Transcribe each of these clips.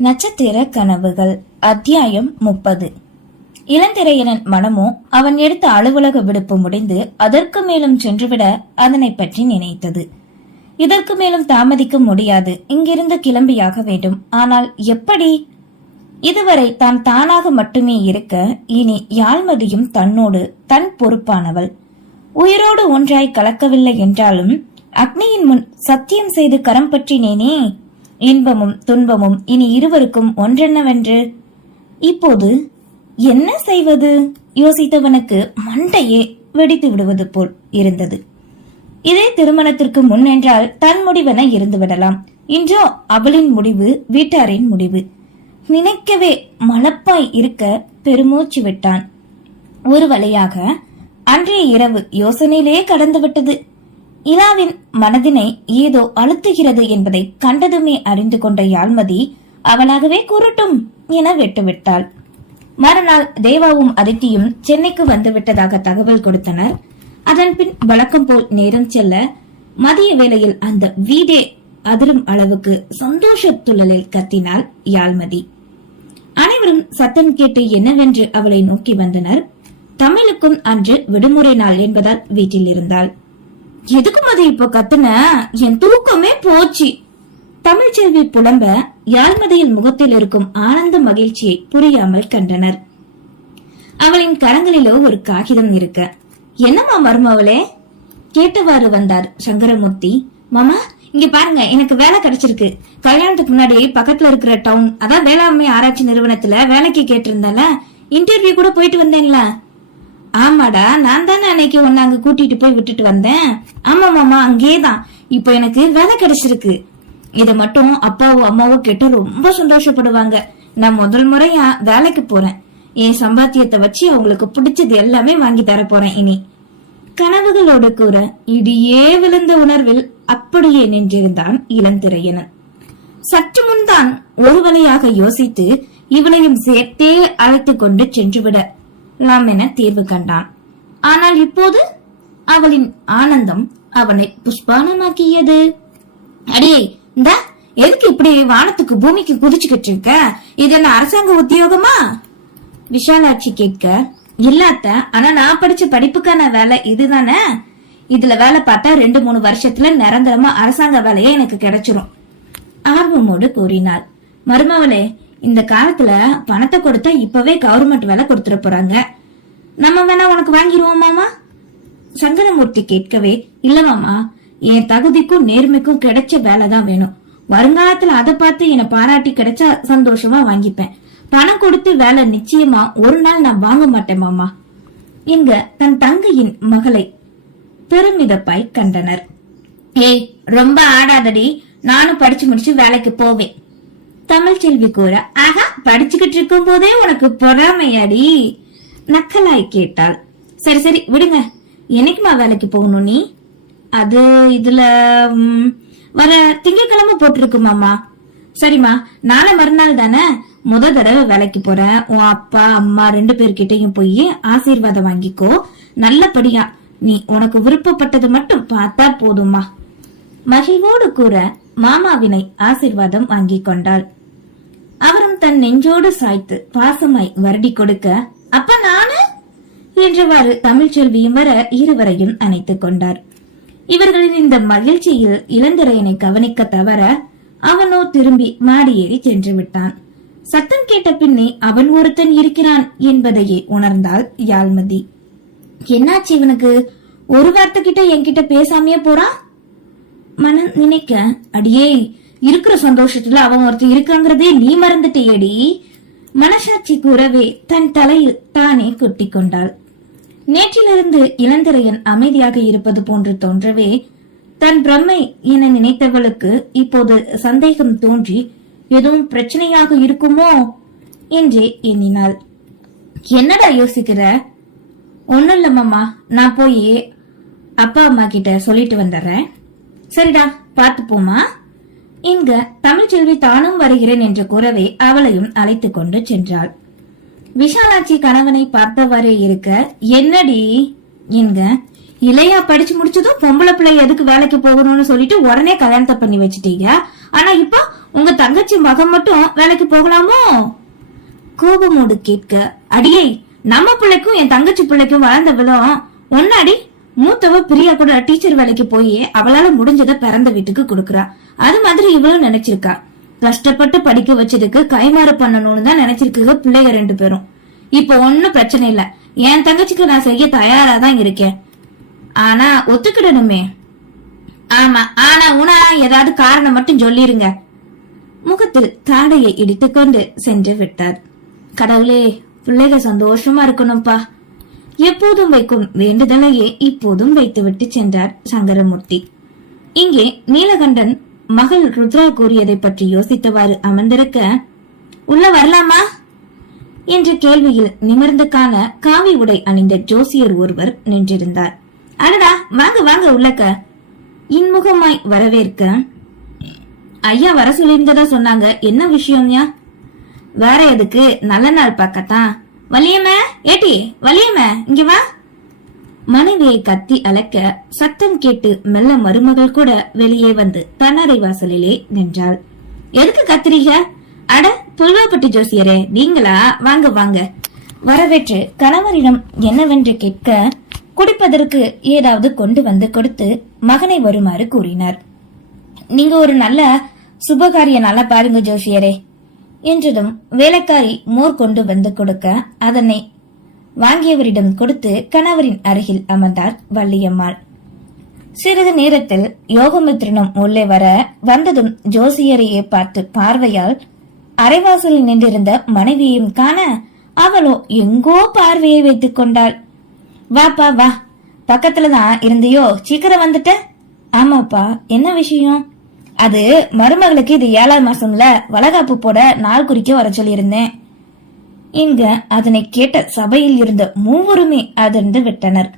நட்சத்திர கனவுகள் அத்தியாயம் 30. இளந்திரையனின் மனமோ அவன் எடுத்த அலுவலக விடுப்பு முடிந்து அதற்கு மேலும் சென்றுவிட அதனை பற்றி நினைத்தது. இதற்கு மேலும் தாமதிக்க முடியாது, இங்கிருந்து கிளம்பியாக வேண்டும். ஆனால் எப்படி? இதுவரை தான் தானாக மட்டுமே இருக்க, இனி யாழ்மதியும் தன்னோடு தன் பொறுப்பானவள். உயிரோடு ஒன்றாய் கலக்கவில்லை என்றாலும் அக்னியின் முன் சத்தியம் செய்து கரம் பற்றினேனே. இன்பமும் துன்பமும் இனி இருவருக்கும் ஒன்றென்னவென்று. இப்போது என்ன செய்வது யோசித்தவனுக்கு மண்டையே வெடித்து விடுவது போல் இருந்தது. இதே திருமணத்திற்கு முன் என்றால் தன் முடிவென இருந்து விடலாம். இன்றோ அவளின் முடிவு, வீட்டாரின் முடிவு. நினைக்கவே மலப்பாய் இருக்க பெருமூச்சு விட்டான். ஒரு வழியாக அன்றைய இரவு யோசனையிலே கடந்து விட்டது. இலாவின் மனதினை ஏதோ அழுத்துகிறது என்பதை கண்டதுமே அறிந்து கொண்ட யாழ்மதி அவளாகவே கூறட்டும் என விட்டுவிட்டாள். மறுநாள் தேவாவும் அதித்தியும் சென்னைக்கு வந்து விட்டதாக தகவல் கொடுத்தனர். அதன் பின் வழக்கம் போல் நேரம் செல்ல மதிய வேளையில் அந்த வீடே அதிரும் அளவுக்கு சந்தோஷ துள்ளலில் கத்தினாள் யாழ்மதி. அனைவரும் சத்தம் கேட்டு என்னவென்று அவளை நோக்கி வந்தனர். தமிழுக்கும் அன்று விடுமுறை நாள் என்பதால் வீட்டில் இருந்தாள். எதுக்கு மதி இப்ப கத்துன? என் தூக்கமே போச்சு. தமிழ்ச்செல்வி புலம்ப யாழ்மதியின் முகத்தில் இருக்கும் ஆனந்த மகிழ்ச்சியை புரியாமல் கண்டனர். அவளின் கரங்களிலோ ஒரு காகிதம் இருக்க, என்னம்மா மருமவளே கேட்டவாறு வந்தார் சங்கரமூர்த்தி. மாமா, இங்க பாருங்க, எனக்கு வேலை கிடைச்சிருக்கு. கல்யாணத்துக்கு முன்னாடி பக்கத்துல இருக்கிற டவுன், அதான் வேளாண்மை ஆராய்ச்சி நிறுவனத்துல வேலைக்கு கேட்டிருந்தால, இன்டர்வியூ கூட போயிட்டு வந்தேன்ல. ஆமாடா, நான் தானே அன்னைக்கு உன்னை அங்க கூட்டிட்டு போய் விட்டுட்டு வந்தேன். ஆமா மாமா, அங்கேதான். இப்ப எனக்கு வேலை கிடைச்சிருக்கு. இத மட்டும் அப்பாவோ அம்மாவோ கேட்டு ரொம்ப சந்தோஷப்படுவாங்க. நான் முதல் முறையா வேலைக்கு போறேன். என் சம்பாத்தியத்தை வச்சு அவங்களுக்கு பிடிச்சது எல்லாமே வாங்கி தர போறேன். இனி கனவுகளோடு கூற இடியே விழுந்த உணர்வில் அப்படியே நின்றிருந்தான் இளந்திரையனன். சற்று முன்தான் ஒரு வழியாக யோசித்து இவளையும் சேர்த்தே அழைத்து கொண்டு சென்றுவிட என தீர்வு கண்டான். ஆனால் இப்போது அவளின் ஆனந்தம் அவனை புஷ்பானமாக்கியது. அடியே, இந்த எதுக்கு இப்படி வானத்துக்கு பூமிக்கு குதிச்சுக்கிட்டு இருக்க? இது என்ன அரசாங்க உத்தியோகமா? விஷாலாட்சி கேட்க, இல்லாத, ஆனா நான் படிச்ச படிப்புக்கான வேலை இதுதானே. இதுல வேலை பார்த்தா 2-3 வருஷத்துல நிரந்தரமா அரசாங்க வேலையே எனக்கு கிடைச்சிரும் ஆர்வமோடு கூறினாள். மருமவளே, இந்த காலத்துல பணத்தை கொடுத்தா இப்பவே கவர்மெண்ட் வேலை கொடுத்துட போறாங்க. நம்ம வேணா உனக்கு வாங்கிடுவோம் மாமா? சங்கரமூர்த்தி கேட்கவே, இல்ல மாமா, என் தகுதிக்கும் நேர்மைக்கும் கிடைச்ச வேலைதான் வேணும். வருங்காலத்துல அதை பார்த்து என்னை பாராட்டி கிடைச்சா சந்தோஷமா வாங்கிப்பேன். பணம் கொடுத்து வேலை நிச்சயமா ஒரு நாள் நான் வாங்க மாட்டேன் மாமா. இங்க தன் தங்கையின் மகளை பெருமிதப்பாய் கண்டனர். ஏய், ரொம்ப ஆடாதடி, நானும் படிச்சு முடிச்சு வேலைக்கு போவேன். தமிழ்ச்செல்வி கூற, ஆகா, படிச்சுக்கிட்டு இருக்கும் போதே உனக்கு பொறாமையாடி நக்கலாய் கேட்டாள். சரி சரி விடுங்க, என்னைக்குமா வேலைக்கு போகணும் நீ? அது இதுல வர திங்கட்கிழமை போட்டிருக்கு மாமா. சரிம்மா, நாளை மறுநாள் தானே முத தடவை வேலைக்கு போறேன். உன் அப்பா அம்மா 2 பேர்கிட்டையும் போய் ஆசீர்வாதம் வாங்கிக்கோ. நல்லபடியா நீ உனக்கு விருப்பப்பட்டது மட்டும் பார்த்தா போதுமா. மகிழ்வோடு கூற மாமாவினை ஆசீர்வாதம் வாங்கி கொண்டாள். அவரும் தன் நெஞ்சோடு சாய்த்து பாசமாய் வருடி கொடுக்க, அப்ப நானு என்றவாறு தமிழ்ச்செல்வியும் வர இருவரையும் அணைத்துக் கொண்டார். இவர்களின் இந்த மகிழ்ச்சியில் இளந்திரையனை கவனிக்க தவற அவனோ திரும்பி மாடி ஏறி சென்று விட்டான். சத்தம் கேட்ட பின்னே அவன் ஒருத்தன் இருக்கிறான் என்பதையே உணர்ந்தாள் யாழ்மதி. என்னாச்சு இவனுக்கு? ஒரு வார்த்தை கிட்ட என்கிட்ட பேசாமையே போறான். மனம் நினைக்க, அடியே, இருக்கிற சந்தோஷத்துல அவன் ஒருத்தர் இருக்காங்கிறதே நீ மறந்துட்டேடி. மனசாட்சி கூறவே தன் தலையில் தானே குட்டி கொண்டாள். நேற்றிலிருந்து இளந்திரையன் அமைதியாக இருப்பது போன்று தோன்றவே தன் பிரம்மை என நினைத்தவளுக்கு இப்போது சந்தேகம் தோன்றி எதுவும் பிரச்சனையாக இருக்குமோ என்றே எண்ணினாள். என்னடா யோசிக்கிற? ஒன்னும் இல்ல மாமா, நான் போய் அப்பா அம்மா கிட்ட சொல்லிட்டு வந்துடுறேன். சரிடா, பாத்து போமா. இங்க தமிழ்ச்செல்வி தானும் வருகிறேன் என்று கூறவே அவளையும் அழைத்து கொண்டு சென்றாள். விஷாலாட்சி கணவனை பார்த்தவாறே இருக்க, என்னடி என்க, இளையா படிச்சு முடிச்சதும் பொம்பளை பிள்ளை எதுக்கு வேலைக்கு போகணும்னு சொல்லிட்டு உடனே கல்யாணத்தை பண்ணி வச்சுட்டீங்க. ஆனா இப்ப உங்க தங்கச்சி மகன் மட்டும் வேலைக்கு போகலாமோ? கோபமோடு கேட்க, அடியே, நம்ம பிள்ளைக்கும் என் தங்கச்சி பிள்ளைக்கும் வளர்ந்தவளும் ஒன்னாடி. மூத்தவ பிரியா கூட டீச்சர் வேலைக்கு போய் அவளால முடிஞ்சத பிறந்த வீட்டுக்கு கொடுக்கறா. அது மாதிரி இவளும் நினைச்சிருக்கா. கஷ்டப்பட்டு படிக்க வச்சதுக்கு கைமாறு பண்ணணும்னு தான் நினைச்சிருக்க பிள்ளைங்க 2 பேரும். இப்ப ஒன்னும் பிரச்சனை இல்ல, என் தங்கச்சிக்கு நான் செய்ய தயாரா தான் இருக்கேன். ஆனா ஒத்துக்கிடணுமே. ஆமா, ஆனா உனா ஏதாவது காரணம் மட்டும் சொல்லிருங்க. முகத்தில் தாடையை இடித்துக்கொண்டு சென்று விட்டார். கடவுளே, பிள்ளைக சந்தோஷமா இருக்கணும்பா. எப்போதும் வைக்கும் வேண்டுதலையே இப்போதும் வைத்துவிட்டு சென்றார் சங்கரமூர்த்தி. இங்கே நீலகண்டன் மகள் ருத்ரா கூறியதை பற்றி யோசித்தவாறு அமர்ந்திருக்க, உள்ள வரலாமா என்ற கேள்வியில் நிமிர்ந்து காண காவி உடை அணிந்த ஜோசியர் ஒருவர் நின்றிருந்தார். அடடா, வாங்க வாங்க உள்ளக்க. இன்முகமாய் வரவேற்க, ஐயா வர சொல்லியிருந்ததா சொன்னாங்க, என்ன விஷயம்யா? வேற எதுக்கு, நல்ல நாள் பார்க்கத்தான். வலியம்ம, ஏட்டி வலியம்ம, இங்க வா. மனைவியை கத்தி அழைக்க சத்தம் கேட்டு மெல்ல மருமகள் கூட வெளியே வந்து தன்னறை வாசலிலே நின்றாள். எதுக்கு கத்திரீங்க? அட புல்வாப்பட்டி ஜோசியரே, நீங்களா? வாங்க வாங்க. வரவேற்று கணவரிடம் என்னவென்று கேட்க, குடிப்பதற்கு ஏதாவது கொண்டு வந்து கொடுத்து மகனை வருமாறு கூறினார். நீங்க ஒரு நல்ல சுபகாரிய நல்லா பாருங்க ஜோசியரே என்றதும் வேலைக்காரி மோர் கொண்டு வந்து கொடுக்க அதனை வாங்கியவரிடம் கொடுத்து கணவரின் அருகில் அமர்ந்தார் வள்ளியம்மாள். சிறிது நேரத்தில் யோகமித்ரனும் உள்ளே வர, வந்ததும் ஜோசியரையே பார்த்து பார்வையால் அரைவாசலில் நின்றிருந்த மனைவியையும் காண அவளோ எங்கோ பார்வையை வைத்துக் கொண்டாள். வாப்பா வா, பக்கத்துலதான் இருந்தியோ, சீக்கிரம் வந்துட்ட? ஆமாப்பா, என்ன விஷயம்? அது மருமகளுக்கு இது 7ஆம் மாசம்ல வளகாப்பு போட நாள் குறிக்க வர சொல்லியிருந்தேன். இங்க அதனை கேட்ட சபையில் இருந்த மூவருமே அதிர்ந்து விட்டனர்.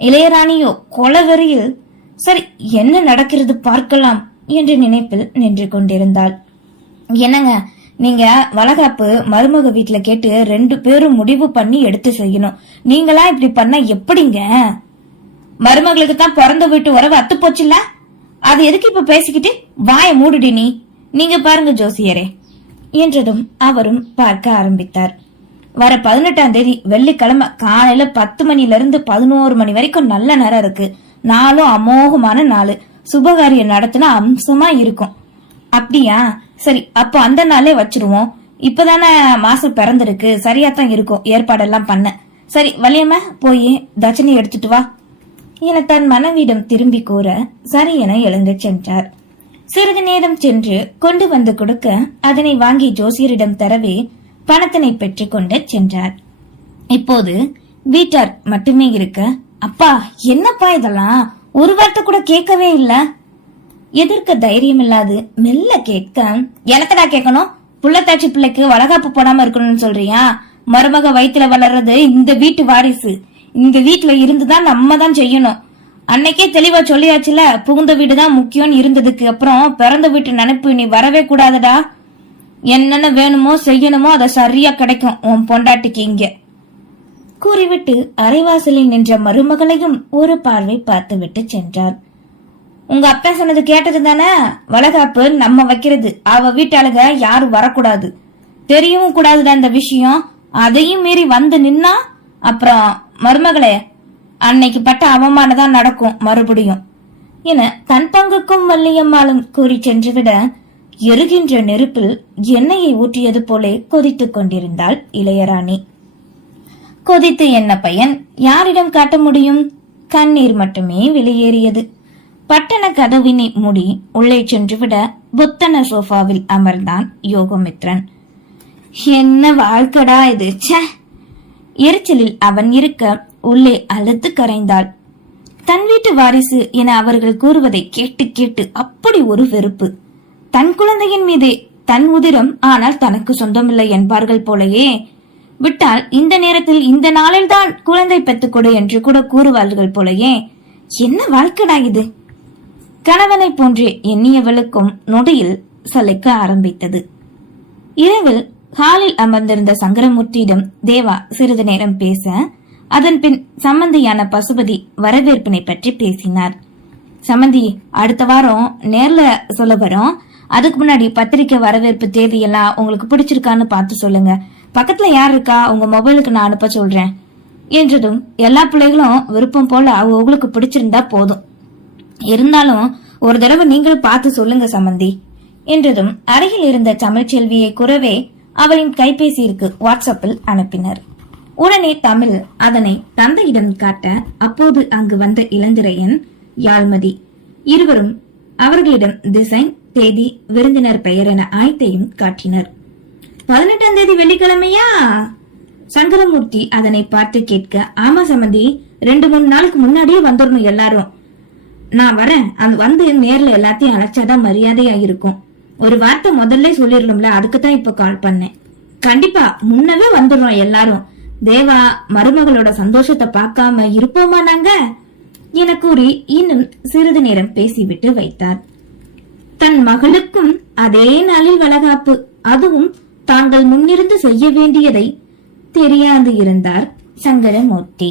இளையராணியோ கொலவெறியில், சரி என்ன நடக்கிறது பார்க்கலாம் என்ற நினைப்பில் நின்று கொண்டிருந்தாள். என்னங்க, நீங்க வளகாப்பு மருமக வீட்டுல கேட்டு 2 பேரும் முடிவு பண்ணி எடுத்து செய்யணும். நீங்களா இப்படி பண்ண எப்படிங்க? மருமகளுக்கு தான் பிறந்த வீட்டு உறவு அத்து போச்சுல்ல, அது எதுக்கு இப்ப பேசிக்கிட்டு? வாய மூடுடி நீ. நீங்க பாருங்க ஜோசியரே என்றதும் அவரும் பார்க்க ஆரம்பித்தார். வர 18ஆம் தேதி வெள்ளிக்கிழமை காலையில 10 மணில இருந்து 11 மணி வரைக்கும் நல்ல நேரம் இருக்கு. நாளும் அமோகமான நாள், சுபகாரியம் நடத்தினா அம்சமா இருக்கும். அப்படியா? சரி, அப்போ அந்த நாளே வச்சிருவோம். இப்பதானே மாசம் பிறந்திருக்கு, சரியாத்தான் இருக்கும் ஏற்பாடெல்லாம் பண்ண. சரி வலியம்மா, போய் தட்சணை எடுத்துட்டு வா என தன் மனைவியிடம் திரும்பி கூற சரி என எழுந்து சென்றார். சிறிது நேரம் சென்று கொண்டு வந்து கொடுக்க அதனை வாங்கி ஜோசியரிடம் தரவே பணத்தினை பெற்றுக் கொண்டு சென்றார். இப்போது வீட்டார் மட்டுமே இருக்க, அப்பா என்னப்பா இதெல்லாம், ஒரு வார்த்தை கூட கேட்கவே இல்ல. எதிர்க்க தைரியம் இல்லாது மெல்ல கேட்க, எனக்குடா கேட்கணும்? புள்ளத்தாச்சி பிள்ளைக்கு வளகாப்பு போடாம இருக்கணும்னு சொல்றியா? மருமக வயிற்றுல வளர்றது இந்த வீட்டு வாரிசு, இந்த வீட்டுல இருந்துதான் நம்ம தான் செய்யணும். அன்னைக்கே தெளிவா சொல்லியாச்சுல, புகுந்த வீடுதான் முக்கியம் இருந்ததுக்கு அப்புறம் பிறந்த வீட்டு நினைப்பு நீ வரவே கூடாதடா. என்னென்ன வேணுமோ செய்யணுமோ அதை சரியா கிடைக்கும் உன் பொண்டாட்டிக்கு இங்க கூறிவிட்டு அரைவாசலில் நின்ற மருமகளையும் ஒரு பார்வை பார்த்து விட்டு சென்றார். உங்க அப்பா சொன்னது கேட்டது தானே? வளகாப்பு நம்ம வைக்கிறது, அவ வீட்டாளுக யாரும் வரக்கூடாது, தெரியவும் கூடாதுடா இந்த விஷயம். அதையும் மீறி வந்து நின்னா அப்புறம் மருமகளே அன்னைக்கு பட்ட அவமானதான் நடக்கும் மறுபடியும் என தன் பங்குக்கும் வள்ளியம்மாளும் கூறி சென்றுவிட, எரிகின்ற நெருப்பில் எண்ணெயை ஊற்றியது போலே கொதித்துக் கொண்டிருந்தாள் இளையராணி. கொதித்து என்ன பயன்? யாரிடம் காட்ட முடியும்? கண்ணீர் மட்டுமே வெளியேறியது. பட்டண கதவினை மூடி உள்ளே சென்று விட புத்தன சோஃபாவில் அமர்ந்தான் யோகமித்ரன். என்ன வாழ்க்கடா இது! எரிச்சலில் அவன் இருக்க உள்ளே அழுத்து கரைந்தாள். தன் வீட்டு வாரிசு என அவர்கள் கூறுவதை கேட்டு கேட்டு அப்படி ஒரு வெறுப்பு. தன் குழந்தையின் மீதே தன் உதிரம், ஆனால் தனக்கு சொந்தமில்லை என்பார்கள் போலயே. விட்டால் இந்த நேரத்தில் இந்த நாளில் தான் குழந்தை பெத்துக்கொடு என்று கூட கூறுவார்கள் போலயே. என்ன வாழ்க்கடா இது! கணவனை போன்றே எண்ணியவளுக்கும் நொடியில் சலைக்க ஆரம்பித்தது. இரவில் ஹாலில் அமர்ந்திருந்த சங்கரமூர்த்தியிடம் தேவா சிறிது நேரம் பேச, அதன் பின் சம்பந்தியான பசுபதி வரவேற்பினை பற்றி பேசினார். சம்பந்தி, அடுத்த வாரம் நேர்ல சொல்ல வரோம், அதுக்கு முன்னாடி பத்திரிக்கை வரவேற்பு தேதி எல்லாம் உங்களுக்கு பிடிச்சிருக்கான்னு பார்த்து சொல்லுங்க. பக்கத்துல யார் இருக்கா உங்க மொபைலுக்கு நான் அனுப்ப சொல்றேன் என்றதும் எல்லா பிள்ளைகளும் விருப்பம் போல உங்களுக்கு பிடிச்சிருந்தா போதும், இருந்தாலும் ஒரு தடவை நீங்களும் பார்த்து சொல்லுங்க சம்பந்தி என்றதும் அருகில் இருந்த தமிழ்ச்செல்வியை கூறவே அவளின் கைபேசியிற்கு வாட்ஸ்அப்பில் அனுப்பினர். உடனே தமிழ் அதனை தந்தையிடம் காட்ட அப்போது அங்கு வந்த இளந்திரையன், யாழ்மதி இருவரும் அவர்களிடம் டிசைன், தேதி, விருந்தினர் பெயர் என அனைத்தையும் காட்டினர். 18ஆம் தேதி வெள்ளிக்கிழமையா? சங்கரமூர்த்தி அதனை பார்த்து கேட்க, ஆமா சம்பந்தி, 2-3 நாளுக்கு முன்னாடியே வந்துடணும் எல்லாரும். நான் வரேன், அது வந்து நேர்ல எல்லாத்தையும் அழைச்சாதான் மரியாதையா இருக்கும். ஒரு வார்த்தை முதல்ல சொல்லிடணும்ல, அதுக்குதான் இப்ப கால் பண்ணேன். கண்டிப்பா முன்னவே வந்துடுறோம் எல்லாரும். தேவா மருமகளோட சந்தோஷத்தை பார்க்காம இருப்போமா நாங்க என கூறி இன்னும் சிறிது நேரம் பேசிவிட்டு வைத்தார். தன் மகளுக்கும் அதே நாளில் வளகாப்பு, அதுவும் தாங்கள் முன்னிருந்து செய்ய வேண்டியதை தெரியாது இருந்தார் சங்கரமூர்த்தி.